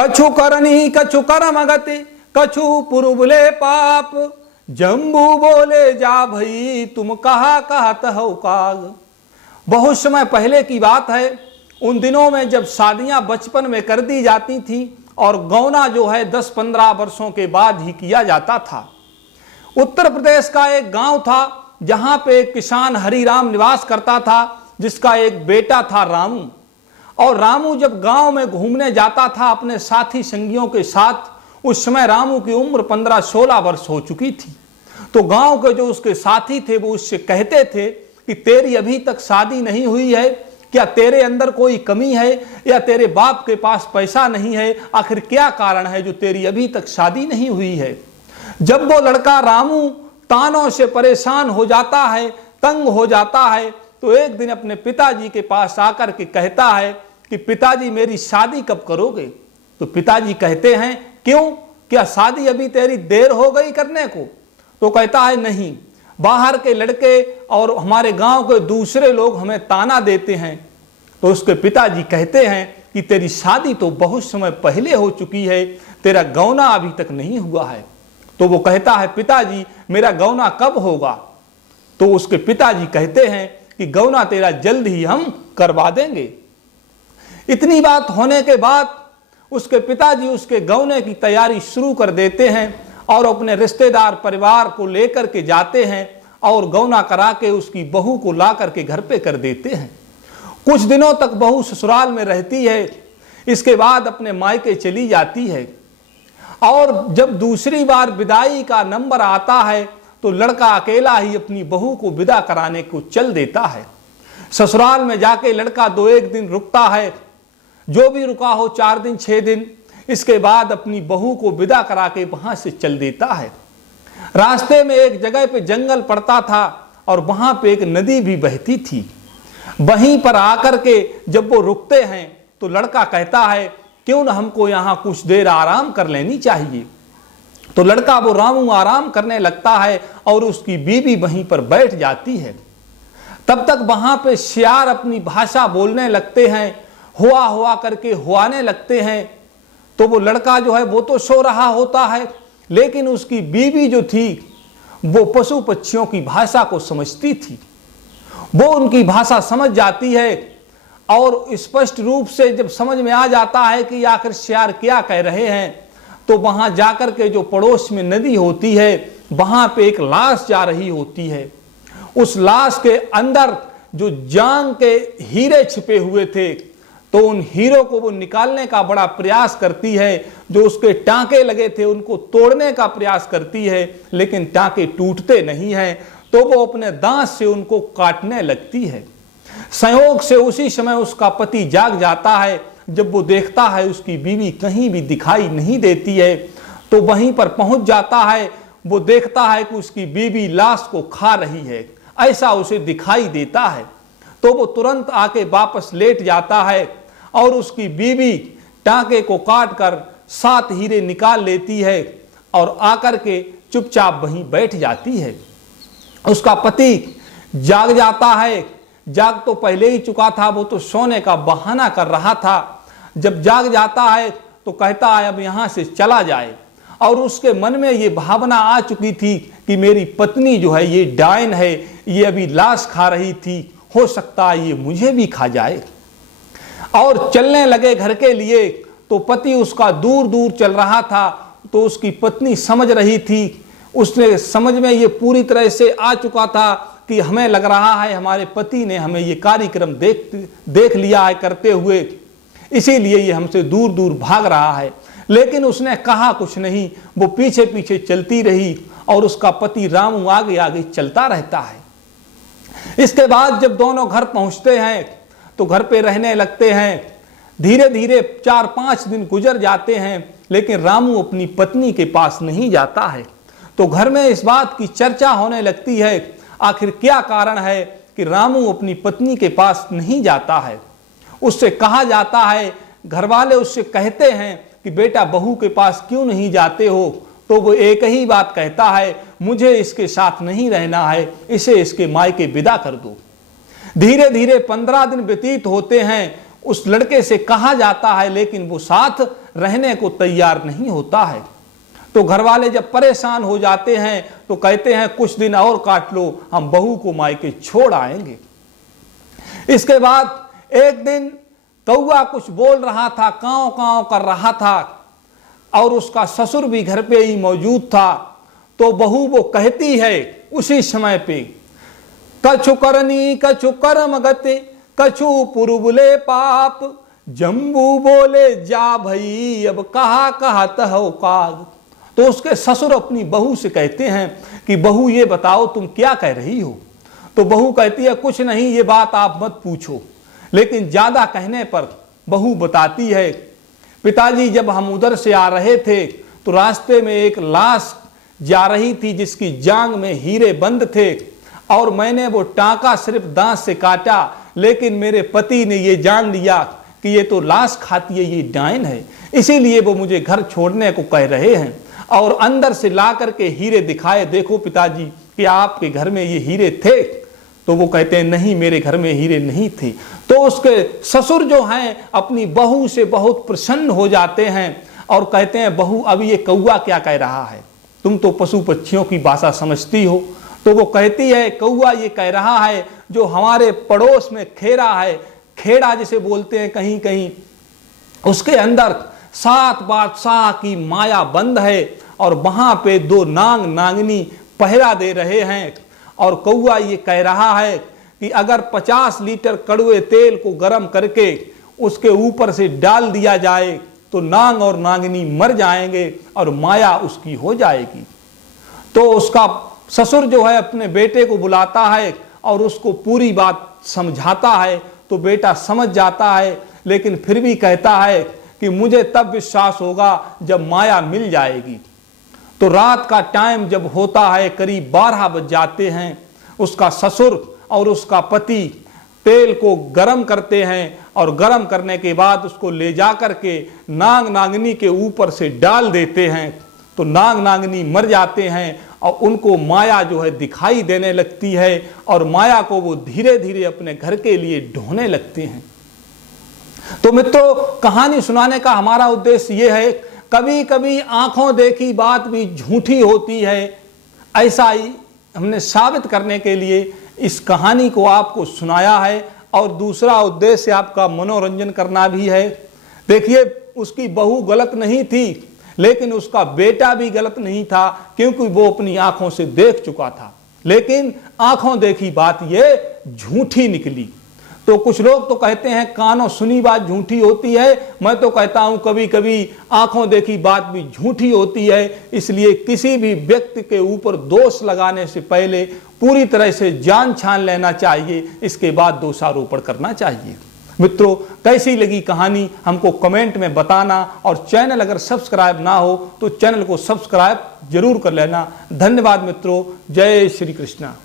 कछु करनी कछु कर्म गति कछु पुरुबले पाप। जम्बू बोले जा भई तुम कहा कहत हो काग। बहुत समय पहले की बात है। उन दिनों में जब शादियां बचपन में कर दी जाती थी और गौना जो है 10-15 वर्षों के बाद ही किया जाता था। उत्तर प्रदेश का एक गांव था जहां पे एक किसान हरिराम निवास करता था, जिसका एक बेटा था रामू। और रामू जब गांव में घूमने जाता था अपने साथी संगियों के साथ, उस समय रामू की उम्र 15-16 वर्ष हो चुकी थी। तो गांव के जो उसके साथी थे वो उससे कहते थे कि तेरी अभी तक शादी नहीं हुई है, क्या तेरे अंदर कोई कमी है या तेरे बाप के पास पैसा नहीं है? आखिर क्या कारण है जो तेरी अभी तक शादी नहीं हुई है? जब वो लड़का रामू तानों से परेशान हो जाता है, तंग हो जाता है, तो एक दिन अपने पिताजी के पास आकर के कहता है कि पिताजी मेरी शादी कब करोगे? तो पिताजी कहते हैं क्यों, क्या शादी अभी तेरी देर हो गई करने को? तो कहता है नहीं, बाहर के लड़के और हमारे गांव के दूसरे लोग हमें ताना देते हैं। तो उसके पिताजी कहते हैं कि तेरी शादी तो बहुत समय पहले हो चुकी है, तेरा गौना अभी तक नहीं हुआ है। तो वो कहता है पिताजी मेरा गौना कब होगा? तो उसके पिताजी कहते हैं कि गौना तेरा जल्द ही हम करवा देंगे। इतनी बात होने के बाद उसके पिताजी उसके गौने की तैयारी शुरू कर देते हैं और अपने रिश्तेदार परिवार को लेकर के जाते हैं और गौना करा के उसकी बहू को ला करके घर पे कर देते हैं। कुछ दिनों तक बहू ससुराल में रहती है, इसके बाद अपने मायके चली जाती है। और जब दूसरी बार विदाई का नंबर आता है तो लड़का अकेला ही अपनी बहू को विदा कराने को चल देता है। ससुराल में जाके लड़का 2-1 दिन रुकता है, जो भी रुका हो 4 दिन 6 दिन, इसके बाद अपनी बहू को विदा करा के वहां से चल देता है। रास्ते में एक जगह पे जंगल पड़ता था और वहां पे एक नदी भी बहती थी। वहीं पर आकर के जब वो रुकते हैं तो लड़का कहता है क्यों न हमको यहाँ कुछ देर आराम कर लेनी चाहिए। तो लड़का वो रामू आराम करने लगता है और उसकी बीवी वहीं पर बैठ जाती है। तब तक वहां पे सियार अपनी भाषा बोलने लगते हैं, हुआ हुआ करके हुआने लगते हैं। तो वो लड़का जो है वो तो सो रहा होता है, लेकिन उसकी बीवी जो थी वो पशु पक्षियों की भाषा को समझती थी। वो उनकी भाषा समझ जाती है और स्पष्ट रूप से जब समझ में आ जाता है कि आखिर सियार क्या कह रहे हैं, तो वहां जाकर के जो पड़ोस में नदी होती है वहां पे एक लाश जा रही होती है। उस लाश के अंदर जो जान के हीरे छिपे हुए थे, तो उन हीरों को वो निकालने का बड़ा प्रयास करती है। जो उसके टांके लगे थे उनको तोड़ने का प्रयास करती है, लेकिन टांके टूटते नहीं हैं। तो वो अपने दांत से उनको काटने लगती है। संयोग से उसी समय उसका पति जाग जाता है। जब वो देखता है उसकी बीवी कहीं भी दिखाई नहीं देती है, तो वहीं पर पहुंच जाता है। वो देखता है कि उसकी बीवी लाश को खा रही है, ऐसा उसे दिखाई देता है। तो वो तुरंत आके वापस लेट जाता है और उसकी बीवी टांके को काट कर 7 हीरे निकाल लेती है और आकर के चुपचाप वहीं बैठ जाती है। उसका पति जाग जाता है। जाग तो पहले ही चुका था, वो तो सोने का बहाना कर रहा था। जब जाग जाता है तो कहता है अब यहां से चला जाए। और उसके मन में ये भावना आ चुकी थी कि मेरी पत्नी जो है ये डायन है, ये अभी लाश खा रही थी, हो सकता है ये मुझे भी खा जाए। और चलने लगे घर के लिए। तो पति उसका दूर दूर चल रहा था, तो उसकी पत्नी समझ रही थी। उसने समझ में ये पूरी तरह से आ चुका था कि हमें लग रहा है हमारे पति ने हमें ये कार्यक्रम देख लिया है करते हुए, इसीलिए ये हमसे दूर दूर भाग रहा है। लेकिन उसने कहा कुछ नहीं, वो पीछे पीछे चलती रही और उसका पति रामू आगे आगे चलता रहता है। इसके बाद जब दोनों घर पहुंचते हैं तो घर पे रहने लगते हैं। धीरे धीरे 4-5 दिन गुजर जाते हैं, लेकिन रामू अपनी पत्नी के पास नहीं जाता है। तो घर में इस बात की चर्चा होने लगती है, आखिर क्या कारण है कि रामू अपनी पत्नी के पास नहीं जाता है। उससे कहा जाता है, घर वाले उससे कहते हैं कि बेटा बहू के पास क्यों नहीं जाते हो? तो वो एक ही बात कहता है, मुझे इसके साथ नहीं रहना है, इसे इसके मायके विदा कर दो। धीरे धीरे 15 दिन व्यतीत होते हैं। उस लड़के से कहा जाता है, लेकिन वो साथ रहने को तैयार नहीं होता है। तो घर वाले जब परेशान हो जाते हैं तो कहते हैं कुछ दिन और काट लो, हम बहू को मायके छोड़ आएंगे। इसके बाद एक दिन कौआ कुछ बोल रहा था, कांव कांव कर रहा था, और उसका ससुर भी घर पे ही मौजूद था। तो बहू वो कहती है उसी समय पे, कछु करनी कछु कर्म गति, कछु पुरुबले पाप, जम्बू बोले जा भई अब कहा कहत हो काग। तो उसके ससुर अपनी बहू से कहते हैं कि बहू ये बताओ तुम क्या कह रही हो। तो बहू कहती है कुछ नहीं, ये बात आप मत पूछो। लेकिन ज्यादा कहने पर बहू बताती है, पिताजी जब हम उधर से आ रहे थे तो रास्ते में एक लाश जा रही थी जिसकी जांग में हीरे बंद थे, और मैंने वो टांका सिर्फ दांत से काटा, लेकिन मेरे पति ने ये जान लिया कि ये तो लाश खाती है, ये डायन है, इसीलिए वो मुझे घर छोड़ने को कह रहे हैं। और अंदर से ला करके हीरे दिखाए, देखो पिताजी कि आपके घर में ये हीरे थे। तो वो कहते हैं नहीं, मेरे घर में हीरे नहीं थे। तो उसके ससुर जो हैं अपनी बहू से बहुत प्रसन्न हो जाते हैं और कहते हैं बहू अब ये कौआ क्या कह रहा है, तुम तो पशु पक्षियों की भाषा समझती हो। तो वो कहती है कौआ ये कह रहा है जो हमारे पड़ोस में खेरा है, खेड़ा जिसे बोलते हैं कहीं कहीं, उसके अंदर 7 बादशाह की माया बंद है और वहां पे 2 नांग नांगनी पहरा दे रहे हैं। और कौआ ये कह रहा है कि अगर 50 लीटर कड़वे तेल को गर्म करके उसके ऊपर से डाल दिया जाए तो नांग और नांगनी मर जाएंगे और माया उसकी हो जाएगी। तो उसका ससुर जो है अपने बेटे को बुलाता है और उसको पूरी बात समझाता है। तो बेटा समझ जाता है, लेकिन फिर भी कहता है कि मुझे तब विश्वास होगा जब माया मिल जाएगी। तो रात का टाइम जब होता है, करीब 12 बज जाते हैं, उसका ससुर और उसका पति तेल को गरम करते हैं और गरम करने के बाद उसको ले जा करके नाग नागनी के ऊपर से डाल देते हैं। तो नाग नागनी मर जाते हैं और उनको माया जो है दिखाई देने लगती है और माया को वो धीरे धीरे अपने घर के लिए ढोने लगते हैं। तो मित्रों, कहानी सुनाने का हमारा उद्देश्य ये है, कभी कभी आंखों देखी बात भी झूठी होती है, ऐसा ही हमने साबित करने के लिए इस कहानी को आपको सुनाया है। और दूसरा उद्देश्य आपका मनोरंजन करना भी है। देखिए, उसकी बहू गलत नहीं थी, लेकिन उसका बेटा भी गलत नहीं था, क्योंकि वो अपनी आंखों से देख चुका था। लेकिन आंखों देखी बात ये झूठी निकली। तो कुछ लोग तो कहते हैं कानों सुनी बात झूठी होती है, मैं तो कहता हूं कभी कभी आंखों देखी बात भी झूठी होती है। इसलिए किसी भी व्यक्ति के ऊपर दोष लगाने से पहले पूरी तरह से जान छान लेना चाहिए, इसके बाद दोषारोपण करना चाहिए। मित्रों, कैसी लगी कहानी हमको कमेंट में बताना, और चैनल अगर सब्सक्राइब ना हो तो चैनल को सब्सक्राइब जरूर कर लेना। धन्यवाद मित्रों, जय श्री कृष्णा।